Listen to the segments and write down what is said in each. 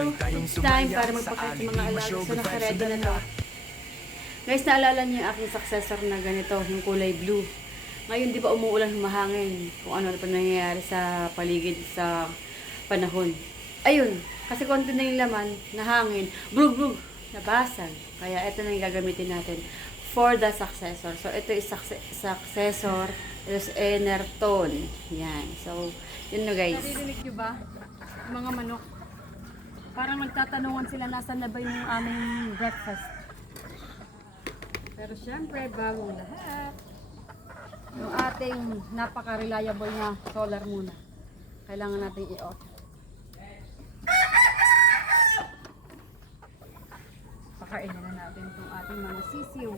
It's time para magpakain sa mga alaga. So, naka-ready na to. Guys, naalala niyo yung aking successor na ganito, yung kulay blue. Ngayon, di ba umuulan, humahangin? Kung ano pa nangyayari sa paligid sa panahon. Ayun, kasi konti na yung laman, nahangin, brug, nabasag. Kaya ito na yung gagamitin natin for the successor. So, ito yung successor, is Enerton. Yan. So, yun na guys. Naririnig nyo ba? Mga manok. Parang nagtatanungan sila nasan na ba yung aming breakfast. Pero syempre, bagong lahat. Yung ating napaka-reliable na solar muna. Kailangan natin i-off. Pakainin na natin itong ating mga sisiw.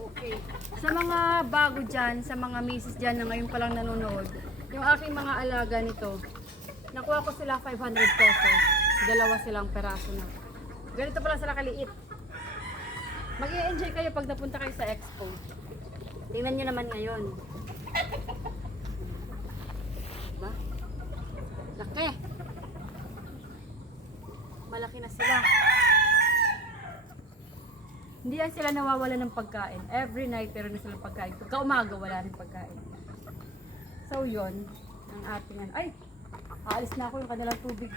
Okay. Sa mga bago dyan, sa mga misis dyan na ngayon palang nanonood, yung aking mga alaga nito, nakuha ko sila 500 pesos. Dalawa silang peraso na. Ganito pala sila kaliit. Mag-i-enjoy kayo pag napunta kayo sa expo. Tingnan nyo naman ngayon. Diba? Laki. Malaki na sila. Hindi yan sila nawawala ng pagkain. Every night pero na silang pagkain. Pagka umaga wala rin pagkain. So yun, ang ating ay, aalis na ako yung kanilang tubig.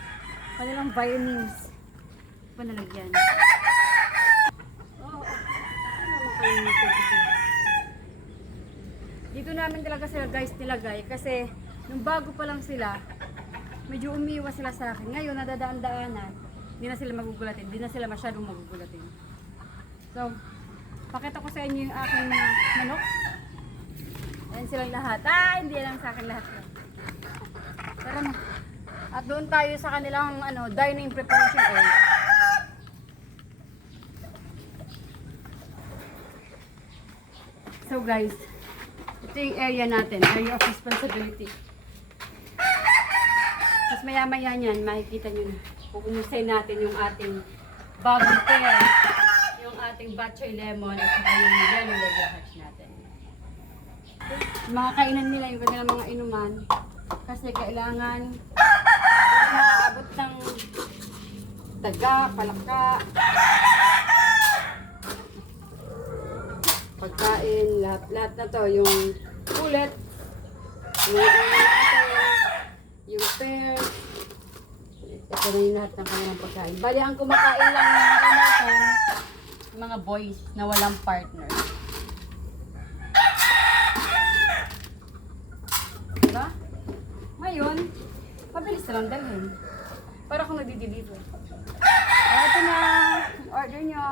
Kanilang vitamins. Panalagyan. Oo. Dito namin talaga sila guys nilagay kasi nung bago pa lang sila, medyo umiwas sila sa akin. Ngayon nadadaan-daanan, hindi na sila magugulatin. Hindi na sila masyadong magugulatin. So, pakita ko sa inyo yung aking manok. Ayan silang lahat. Hindi lang sa akin lahat. Tara na. At doon tayo sa kanilang dining preparation area. So guys, ito yung area natin, area of responsibility. Tapos maya-maya yan, makikita nyo na. Kukumustahin natin yung ating bagong pair, yung ating batchoy lemon at saka yung yellow leather hatch natin. Mga kainan nila yung kanilang mga inuman kasi kailangan maabot ng daga, palaka, pagkain, lahat na to, yung ulet, yung pear, ito na yung lahat ng kanilang pagkain. Bali, ang kumakain lang ng mga boys na walang partner. Diba? Ngayon, mabilis na lang dalhin. Para kung nagdi-deliver. Ito na, order nyo.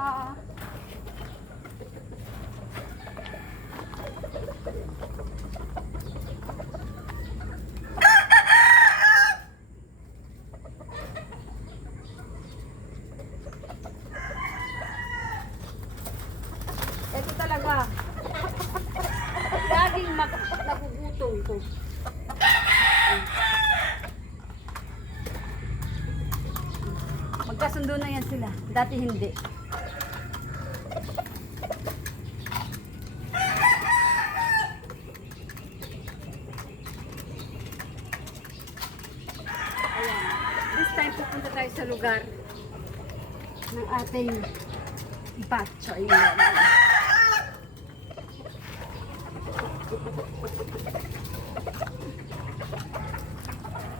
Ito talaga. Laging nagugutom ko. Magkasundo na yan sila. Dati hindi. Ayan. This time pupunta tayo sa lugar ng ating batchoy lemon.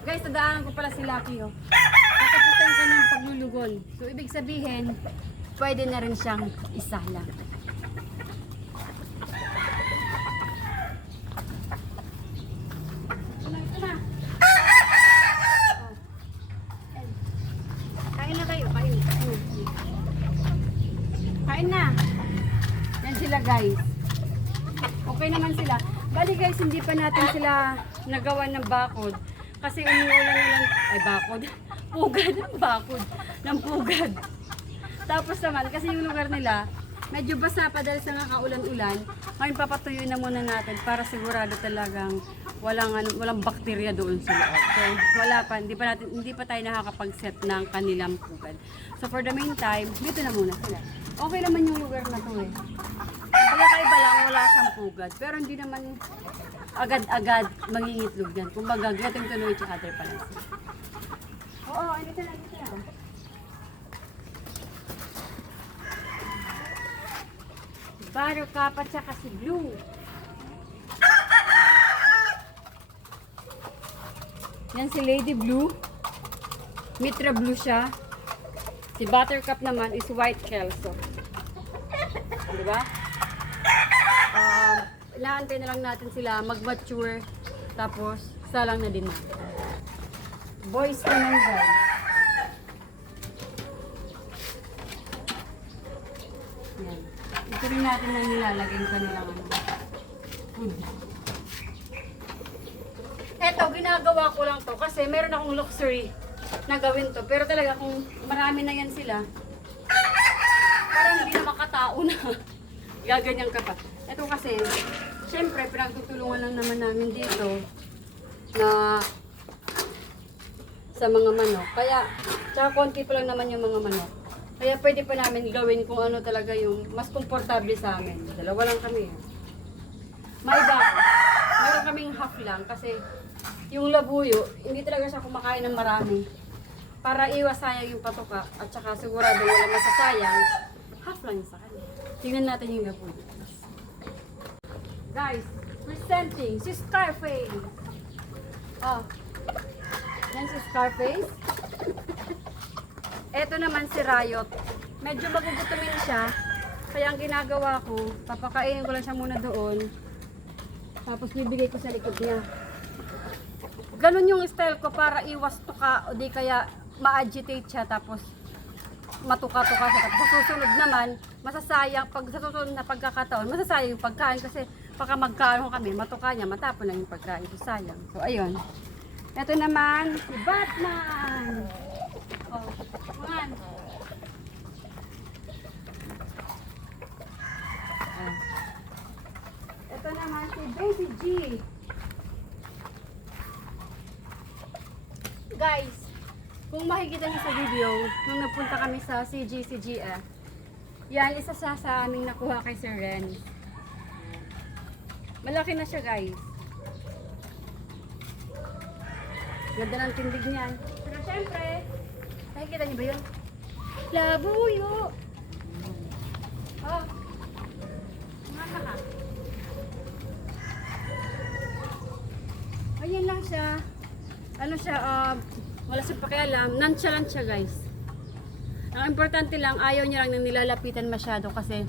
Guys, nadaanan ko pala si Lucky, oh. Katapusan ka ng paglulugol. So, ibig sabihin, pwede na rin siyang isala. Ito na. Oh. Kain na kayo, kain. Kain na. Yan sila, guys. Okay naman sila. Bali, guys, hindi pa natin sila nagawa ng bakod. Kasi umuulan na lang, ay bakod, pugad ng bakod, ng pugad. Tapos naman, kasi yung lugar nila, medyo basa pa dahil sa kakaulan-ulan, ngayon papatuyuin na muna natin para sigurado talagang walang bakterya doon sa loob. So, wala pa, hindi pa tayo nakakapag-set ng kanilang pugad. So, for the meantime, dito na muna sila. Okay naman yung lugar na to eh. pagkakaiba lang, wala siyang pugad. Pero hindi naman agad-agad mangingitlog yan. Kumbaga, getting to know each other pa lang sila. Oo, dito na, dito na. Buttercup at saka si Blue. Yan si Lady Blue. Mitra Blue siya. Si Buttercup naman is White Kelso. Diba? Inaantay na lang natin sila mag-mature. Tapos, salang na din natin. Boys naman guys. Yan. Ito rin natin na nilalagay yung kanilang food. Eto, ginagawa ko lang to kasi meron akong luxury na gawin to. Pero talaga kung marami na yan sila, parang hindi na makatao na. Gaganyan ka pa. Ito kasi, syempre, pinagtutulungan lang naman namin dito na sa mga manok. Kaya, tsaka konti pa lang naman yung mga manok. Kaya pwede pa namin gawin kung ano talaga yung mas komportable sa amin. Dalawa lang kami. Maiba ko. Meron kaming half lang kasi yung labuyo, hindi talaga siya kumakain ng marami. Para iwas sayang yung patuka at saka sigurado wala masasayang, half lang yung sa kanya. Tingnan natin yung labuyo. Guys, presenting si Scarface. Oh. Yan si Scarface. Ito naman si Riot. Medyo magugutumin siya. Kaya ang ginagawa ko, papakainin ko lang siya muna doon. Tapos bibigay ko sa likod niya. Ganun yung style ko para iwas tuka o di kaya ma-agitate siya tapos matuka-tuka siya. Tapos sa susunod naman, masasayang, pag sa susunod na pagkakataon, masasayang yung pagkain kasi baka magkaano kami, matuka niya, matapon lang yung pagkain. So sayang. So ayun. Ito naman, si Batman. Oh, man. Ito naman si Baby G. Guys, kung makikita niyo sa video, nung nagpunta kami sa CGF, yan, isa sa aming nakuha kay Sir Ren. Malaki na siya guys. Ganda ng tindig niyan. Pero syempre, nakikita niyo ba yun? Labuyo! Oh, mama ka. Ayan lang siya. Ano siya, wala siyang pakialam. Nonchalant siya guys. Ang importante lang, ayaw niya lang nang nilalapitan masyado kasi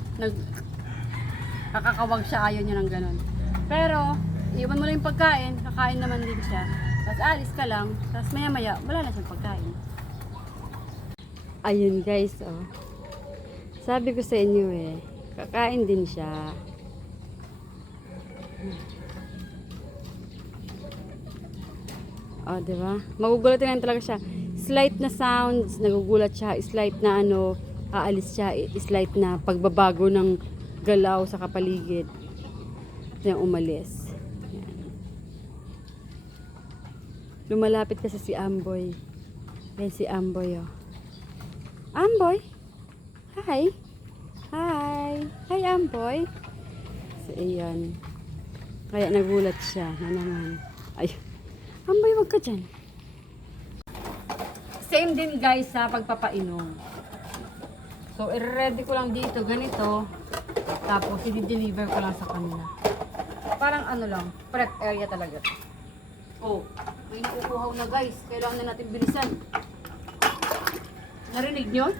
kakakawag siya, ayaw niya ng ganun. Pero, iwan mo lang yung pagkain, kakain naman din siya. Tapos alis ka lang, tapos maya maya, wala na siyang pagkain. Ayun guys, oh. Sabi ko sa inyo eh, kakain din siya. Oh, di ba? Magugulat lang talaga siya. Slight na sounds, nagugulat siya. Slight na ano, aalis siya. Slight na pagbabago ng galaw sa kapaligid. Yan, umalis. Yan. Lumalapit kasi si Amboy. Yan si Amboy, oh. Amboy? Hi! Hi! Hi, Amboy! So, ayan. Kaya nagulat siya na naman. Ayun. Amboy, wag ka dyan. Same din guys sa pagpapainom. So, i-ready ko lang dito, ganito. Tapos, i-deliver ko lang sa kanila. Parang ano lang, prep area talaga. Oh, may nakukuhaw na guys. Kailangan na natin bilisan. Narinig nyo?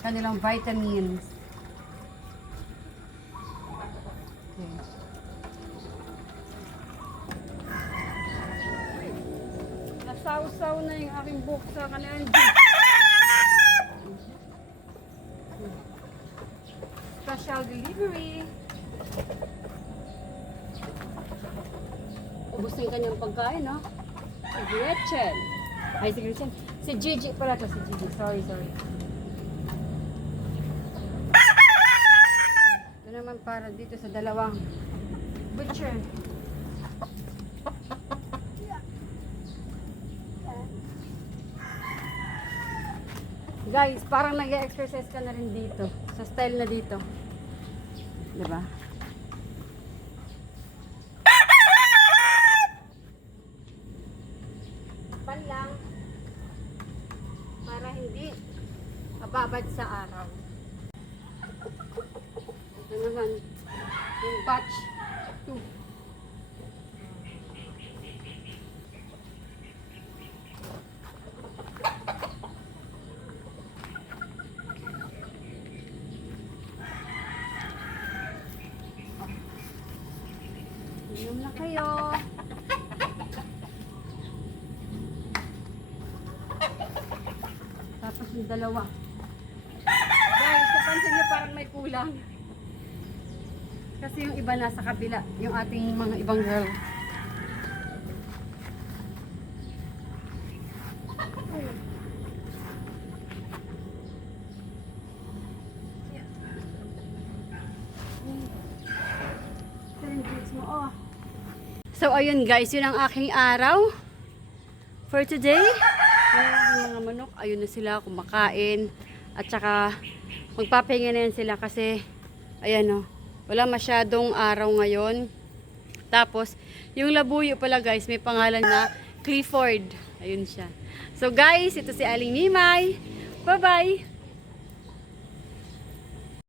Kanilang vitamins. Okay. Nasaw-saw na yung aking book sa kanilang special delivery. Ubus na yung kanyang pagkain, no? Si Gretchen. Ay, si Gretchen. Si Gigi pala to, si Gigi. Sorry. Ito naman para dito sa dalawang butcher. Guys, parang nag-exercise ka na rin dito. Sa style na dito. Diba? Pan lang. Para hindi mababad sa araw. Ito naman. Yung batch 2. Inom na kayo. Tapos yung dalawa. Guys, napansin niyo parang may kulang. Kasi yung iba nasa kabila. Yung ating mga ibang girl. So ayun guys, yun ang aking araw for today. Yung mga manok, ayun na sila kumakain. At saka magpapahinga na yan sila kasi ayan o, wala masyadong araw ngayon. Tapos yung labuyo pala guys, may pangalan na Clifford. Ayun siya. So guys, ito si Aling Mimay. Bye bye!